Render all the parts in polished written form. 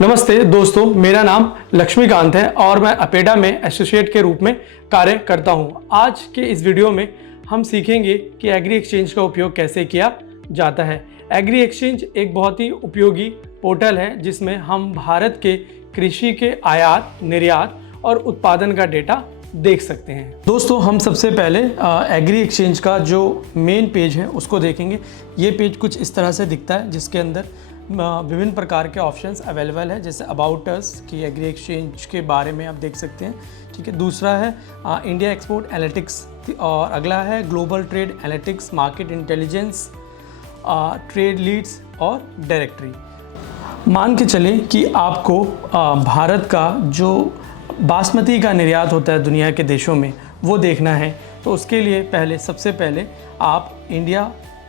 नमस्ते दोस्तों, मेरा नाम लक्ष्मीकांत है और मैं अपेडा में एसोसिएट के रूप में कार्य करता हूं। आज के इस वीडियो में हम सीखेंगे कि एग्री एक्सचेंज का उपयोग कैसे किया जाता है। एग्री एक्सचेंज एक बहुत ही उपयोगी पोर्टल है जिसमें हम भारत के कृषि के आयात, निर्यात और उत्पादन का डेटा देख सकते हैं। दोस्तों, हम सबसे पहले एग्री एक्सचेंज का जो मेन पेज है उसको देखेंगे। ये पेज कुछ इस तरह से दिखता है जिसके अंदर विभिन्न प्रकार के ऑप्शंस अवेलेबल है, जैसे अबाउट अस की एग्री एक्सचेंज के बारे में आप देख सकते हैं। ठीक है, दूसरा है इंडिया एक्सपोर्ट एनालिटिक्स और अगला है global trade analytics, market intelligence, trade leads और डायरेक्टरी। मान के चलें कि आपको भारत का जो बासमती का निर्यात होता है दुनिया के देशों में वो देखना है, तो उसके लिए सबसे पहले आप India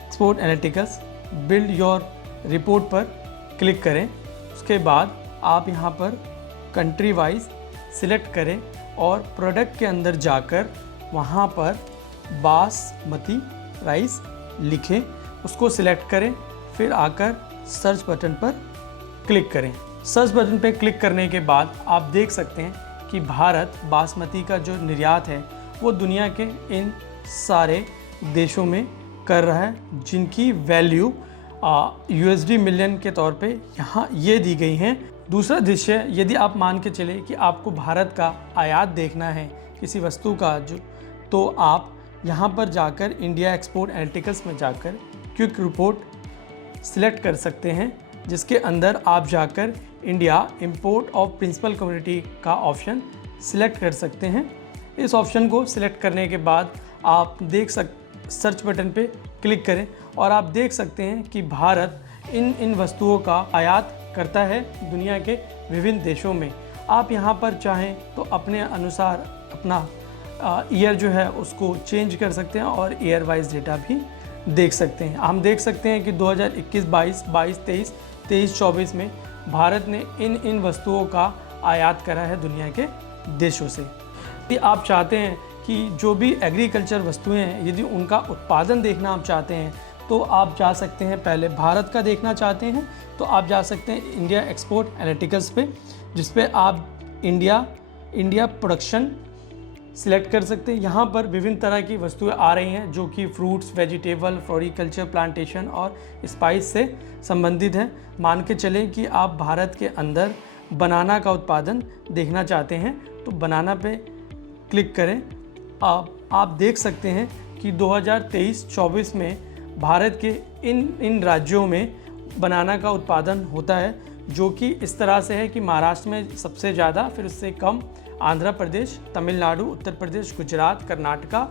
export analytics build your report पर क्लिक करें। उसके बाद आप यहाँ पर कंट्री वाइज सिलेक्ट करें और प्रोडक्ट के अंदर जाकर वहाँ पर बासमती राइस लिखें, उसको सिलेक्ट करें। फिर आकर सर्च बटन पर क्लिक करें। सर्च बटन पर क्लिक करने के बाद आप देख सकते हैं कि भारत बासमती का जो निर्यात है वो दुनिया के इन सारे देशों में कर रहा है, जिनकी वैल्यू USD मिलियन के तौर पे यहाँ ये दी गई हैं। दूसरा दृश्य, यदि आप मान के चले कि आपको भारत का आयात देखना है किसी वस्तु का तो आप यहाँ पर जाकर इंडिया एक्सपोर्ट एनालिटिक्स में जाकर क्विक रिपोर्ट सिलेक्ट कर सकते हैं, जिसके अंदर आप जाकर India import of principal community का ऑप्शन सिलेक्ट कर सकते हैं। इस ऑप्शन को सिलेक्ट करने के बाद आप सर्च बटन पे क्लिक करें और आप देख सकते हैं कि भारत इन वस्तुओं का आयात करता है दुनिया के विभिन्न देशों में। आप यहाँ पर चाहें तो अपने अनुसार अपना ईयर जो है उसको चेंज कर सकते हैं और ईयर वाइज डेटा भी देख सकते हैं। हम देख सकते हैं कि 2021-22, 22-23, 23-24 में भारत ने इन वस्तुओं का आयात करा है दुनिया के देशों से। यदि आप चाहते हैं कि जो भी एग्रीकल्चर वस्तुएं हैं, यदि उनका उत्पादन देखना आप चाहते हैं तो आप जा सकते हैं। पहले भारत का देखना चाहते हैं तो आप जा सकते हैं इंडिया एक्सपोर्ट एनालिटिक्स पे, जिस पे आप इंडिया प्रोडक्शन सिलेक्ट कर सकते हैं। यहाँ पर विभिन्न तरह की वस्तुएं आ रही हैं जो कि फ्रूट्स, वेजिटेबल, फ्लोरिकल्चर, प्लांटेशन और स्पाइस से संबंधित हैं। मान के चलें कि आप भारत के अंदर बनाना का उत्पादन देखना चाहते हैं तो बनाना पे क्लिक करें। आप देख सकते हैं कि 2023-24 में भारत के इन राज्यों में बनाना का उत्पादन होता है, जो कि इस तरह से है कि महाराष्ट्र में सबसे ज़्यादा, फिर उससे कम आंध्र प्रदेश, तमिलनाडु, उत्तर प्रदेश, गुजरात, कर्नाटका,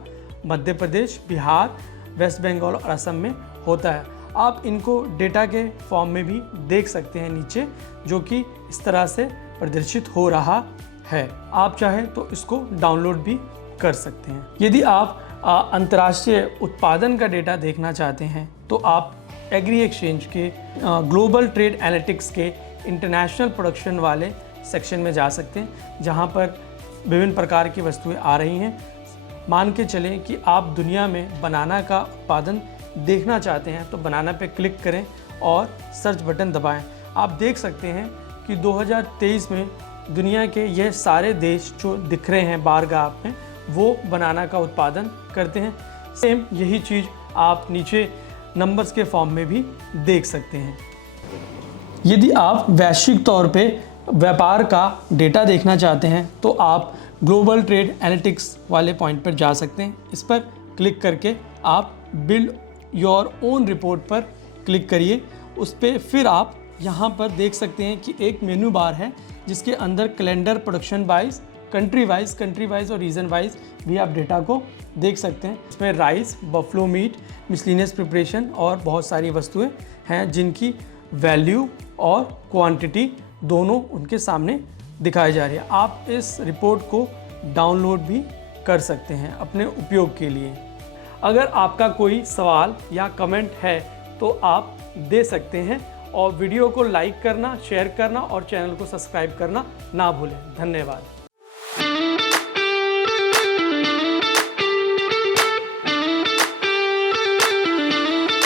मध्य प्रदेश, बिहार, वेस्ट बंगाल और असम में होता है। आप इनको डेटा के फॉर्म में भी देख सकते हैं नीचे, जो कि इस तरह से प्रदर्शित हो रहा है। आप चाहें तो इसको डाउनलोड भी कर सकते हैं। यदि आप अंतर्राष्ट्रीय उत्पादन का डेटा देखना चाहते हैं तो आप एग्री एक्सचेंज के ग्लोबल ट्रेड एनालिटिक्स के इंटरनेशनल प्रोडक्शन वाले सेक्शन में जा सकते हैं, जहां पर विभिन्न प्रकार की वस्तुएं आ रही हैं। मान के चलें कि आप दुनिया में बनाना का उत्पादन देखना चाहते हैं तो बनाना पे क्लिक करें और सर्च बटन दबाएं। आप देख सकते हैं कि 2023 में दुनिया के यह सारे देश जो दिख रहे हैं बार ग्राफ में, वो बनाना का उत्पादन करते हैं। सेम यही चीज़ आप नीचे नंबर्स के फॉर्म में भी देख सकते हैं। यदि आप वैश्विक तौर पे व्यापार का डेटा देखना चाहते हैं तो आप ग्लोबल ट्रेड एनालिटिक्स वाले पॉइंट पर जा सकते हैं। इस पर क्लिक करके आप बिल्ड योर ओन रिपोर्ट पर क्लिक करिए। उस पर फिर आप यहाँ पर देख सकते हैं कि एक मेनू बार है जिसके अंदर calendar, production wise, country wise और रीजन वाइज भी आप डेटा को देख सकते हैं। इसमें rice, buffalo meat, miscellaneous preparation और बहुत सारी वस्तुएं हैं जिनकी वैल्यू और क्वांटिटी दोनों उनके सामने दिखाई जा रही है। आप इस रिपोर्ट को डाउनलोड भी कर सकते हैं अपने उपयोग के लिए। अगर आपका कोई सवाल या कमेंट है तो आप दे सकते हैं और वीडियो को लाइक करना, शेयर करना और चैनल को सब्सक्राइब करना ना भूलें। धन्यवाद।